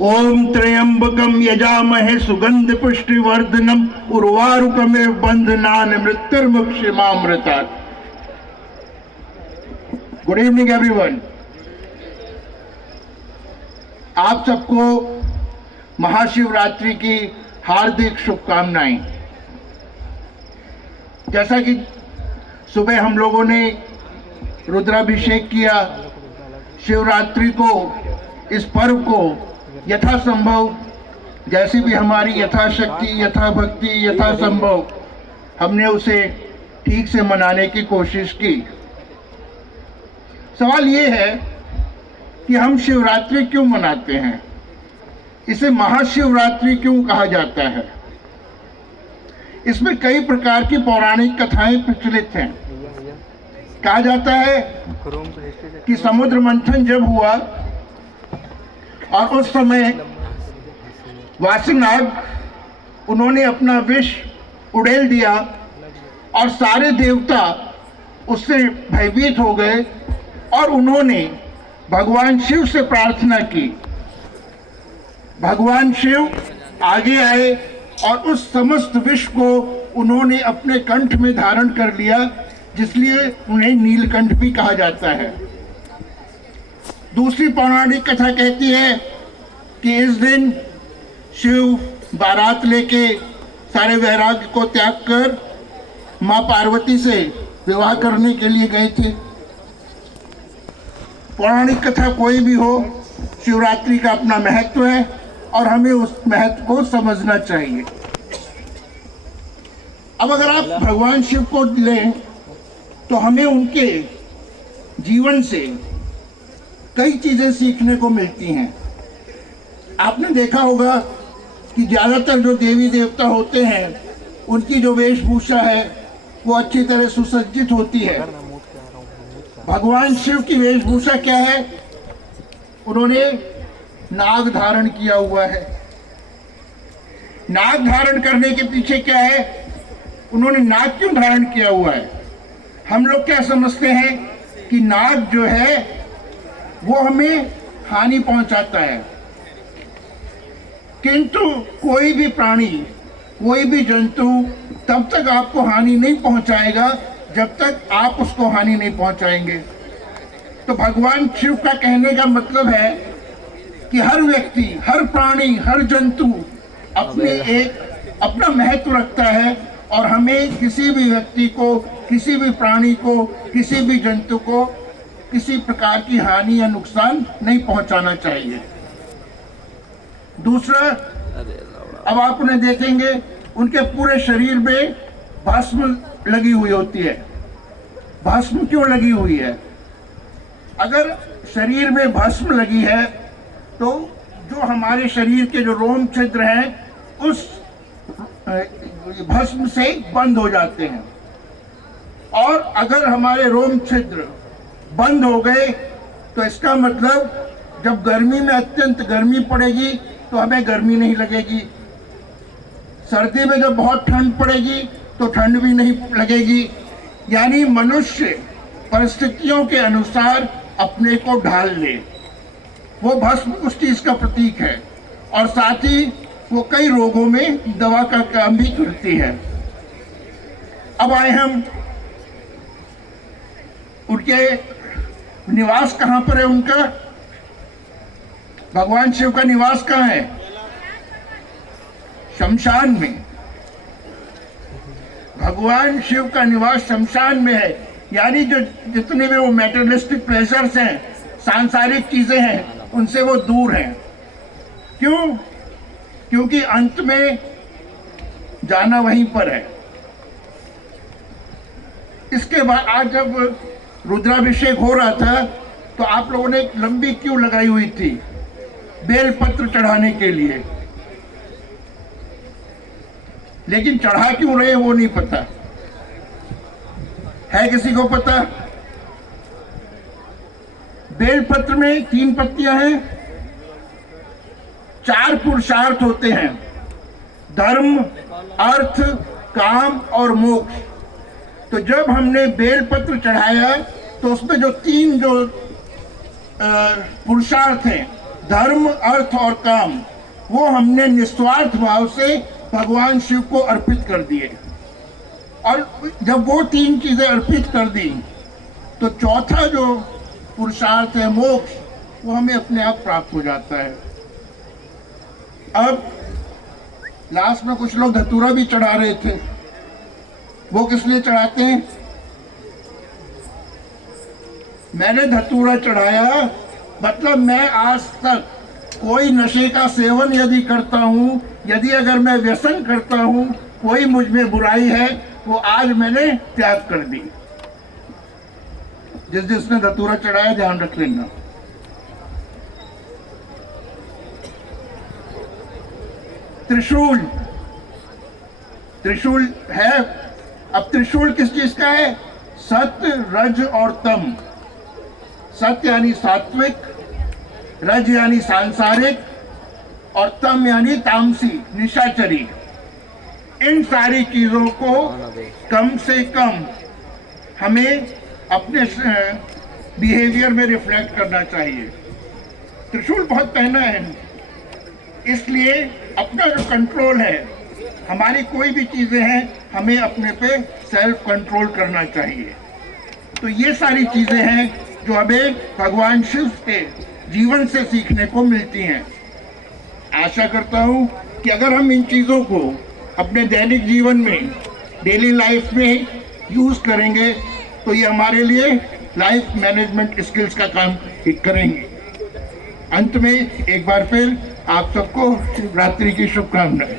ओम त्र्यंबकम यजामहे सुगंध पुष्टिवर्धनम उर्वारुकमेव बंधनान मृत्युर्मुक्षिमामृतात्। Good evening everyone. आप सबको महाशिवरात्रि की हार्दिक शुभकामनाएं। जैसा कि सुबह हम लोगों ने रुद्राभिषेक किया, शिवरात्रि को, इस पर्व को यथासंभव, जैसी भी हमारी यथाशक्ति, यथाभक्ति, यथासंभव हमने उसे ठीक से मनाने की कोशिश की। सवाल ये है कि हम शिवरात्रि क्यों मनाते हैं, इसे महाशिवरात्रि क्यों कहा जाता है। इसमें कई प्रकार की पौराणिक कथाएं प्रचलित हैं। कहा जाता है कि समुद्र मंथन जब हुआ और उस समय वासुनाग उन्होंने अपना विष उड़ेल दिया और सारे देवता उससे भयभीत हो गए और उन्होंने भगवान शिव से प्रार्थना की। भगवान शिव आगे आए और उस समस्त विष को उन्होंने अपने कंठ में धारण कर लिया, जिसलिए उन्हें नीलकंठ भी कहा जाता है। दूसरी पौराणिक कथा कहती है कि इस दिन शिव बारात लेके सारे वैराग्य को त्याग कर मां पार्वती से विवाह करने के लिए गए थे। पौराणिक कथा कोई भी हो, शिवरात्रि का अपना महत्व है और हमें उस महत्व को समझना चाहिए। अब अगर आप भगवान शिव को लें तो हमें उनके जीवन से कई चीजें सीखने को मिलती हैं। आपने देखा होगा कि ज्यादातर जो देवी देवता होते हैं उनकी जो वेशभूषा है वो अच्छी तरह सुसज्जित होती है। भगवान शिव की वेशभूषा क्या है? उन्होंने नाग धारण किया हुआ है। नाग धारण करने के पीछे क्या है? उन्होंने नाग क्यों धारण किया हुआ है? हम लोग क्या समझते हैं कि नाग जो है वो हमें हानि पहुंचाता है, किंतु कोई भी प्राणी, कोई भी जंतु तब तक आपको हानि नहीं पहुंचाएगा जब तक आप उसको हानि नहीं पहुंचाएंगे। तो भगवान शिव का कहने का मतलब है कि हर व्यक्ति, हर प्राणी, हर जंतु अपना महत्व रखता है और हमें किसी भी व्यक्ति को, किसी भी प्राणी को, किसी भी जंतु को किसी प्रकार की हानि या नुकसान नहीं पहुंचाना चाहिए। दूसरा, अब आप उन्हें देखेंगे उनके पूरे शरीर में भस्म लगी हुई होती है। भस्म क्यों लगी हुई है? अगर शरीर में भस्म लगी है तो जो हमारे शरीर के जो रोम छिद्र हैं उस भस्म से बंद हो जाते हैं, और अगर हमारे रोम छिद्र बंद हो गए तो इसका मतलब जब गर्मी में अत्यंत गर्मी पड़ेगी तो हमें गर्मी नहीं लगेगी, सर्दी में जब बहुत ठंड पड़ेगी तो ठंड भी नहीं लगेगी। यानी मनुष्य परिस्थितियों के अनुसार अपने को ढाल ले। वो भस्म उस चीज का प्रतीक है और साथ ही वो कई रोगों में दवा का काम भी करती है। अब आए हम उनके निवास कहां पर है। उनका, भगवान शिव का निवास कहां है? शमशान में। भगवान शिव का निवास शमशान में है। यानी जो जितने भी वो मैटेरियलिस्टिक प्लेजर्स हैं, सांसारिक चीजें हैं, उनसे वो दूर हैं। क्यों? क्योंकि अंत में जाना वहीं पर है। इसके बाद आज जब रुद्राभिषेक हो रहा था तो आप लोगों ने एक लंबी क्यू लगाई हुई थी बेलपत्र चढ़ाने के लिए, लेकिन चढ़ा क्यों रहे वो नहीं पता है। किसी को पता? बेलपत्र में 3 पत्तियां हैं, 4 पुरुषार्थ होते हैं: धर्म, अर्थ, काम और मोक्ष। तो जब हमने बेलपत्र चढ़ाया तो उसमें जो 3 पुरुषार्थ हैं, धर्म, अर्थ और काम, वो हमने निस्वार्थ भाव से भगवान शिव को अर्पित कर दिए। और जब वो तीन चीजें अर्पित कर दी तो चौथा जो पुरुषार्थ है, मोक्ष, वो हमें अपने आप प्राप्त हो जाता है। अब लास्ट में कुछ लोग धतूरा भी चढ़ा रहे थे। वो किस लिए चढ़ाते हैं? मैंने धतूरा चढ़ाया मतलब मैं आज तक कोई नशे का सेवन यदि करता हूं, यदि अगर मैं व्यसन करता हूं, कोई मुझ में बुराई है, वो आज मैंने त्याग कर दी। जिसने धतूरा चढ़ाया ध्यान रख लेना। त्रिशूल, त्रिशूल है। अब त्रिशूल किस चीज का है? सत्य, रज और तम। सत्य यानी सात्विक, रज यानी सांसारिक और तम यानी तामसी, निशाचरी। इन सारी चीजों को कम से कम हमें अपने बिहेवियर में रिफ्लेक्ट करना चाहिए। त्रिशूल बहुत पहना है, इसलिए अपना जो कंट्रोल है, हमारी कोई भी चीजें हैं, हमें अपने पे सेल्फ कंट्रोल करना चाहिए। तो ये सारी चीजें हैं जो हमें भगवान शिव के जीवन से सीखने को मिलती हैं। आशा करता हूँ कि अगर हम इन चीज़ों को अपने दैनिक जीवन में, डेली लाइफ में यूज़ करेंगे तो ये हमारे लिए लाइफ मैनेजमेंट स्किल्स का काम करेंगे। अंत में एक बार फिर आप सबको शिवरात्रि की शुभकामनाएं।